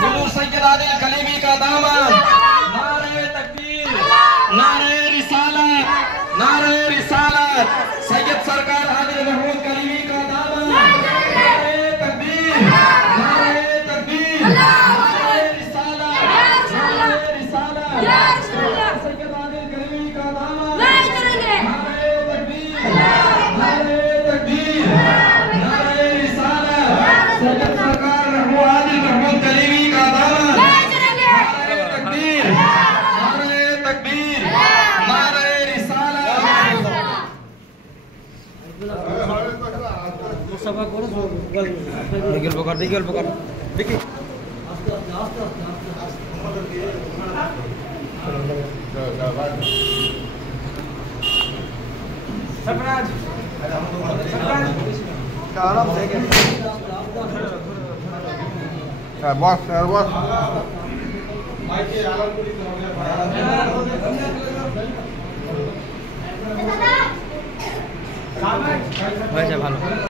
गुरु सैयद आदिल कलीमी का दामन, नारे तकबीर, नारे रिसालत, नारे रिसालत, सैयद सरकार आदिल महमूद कलीमी का दामन, नारे तकबीर, नारे तकबीर, नारे रिसालत, नारे रिसालत, सैयद आदिल कलीमी का दामन, नारे तकबीर, नारे तकबीर, नारे रिसालत, सैयद सरकार आदिल महमूद कलीमी का दामन, नारे तकबीर, नारे तकबीर, नारे रिसालत। सभा करो गल्प कर देखी सरफराज आराम से बॉस ভালো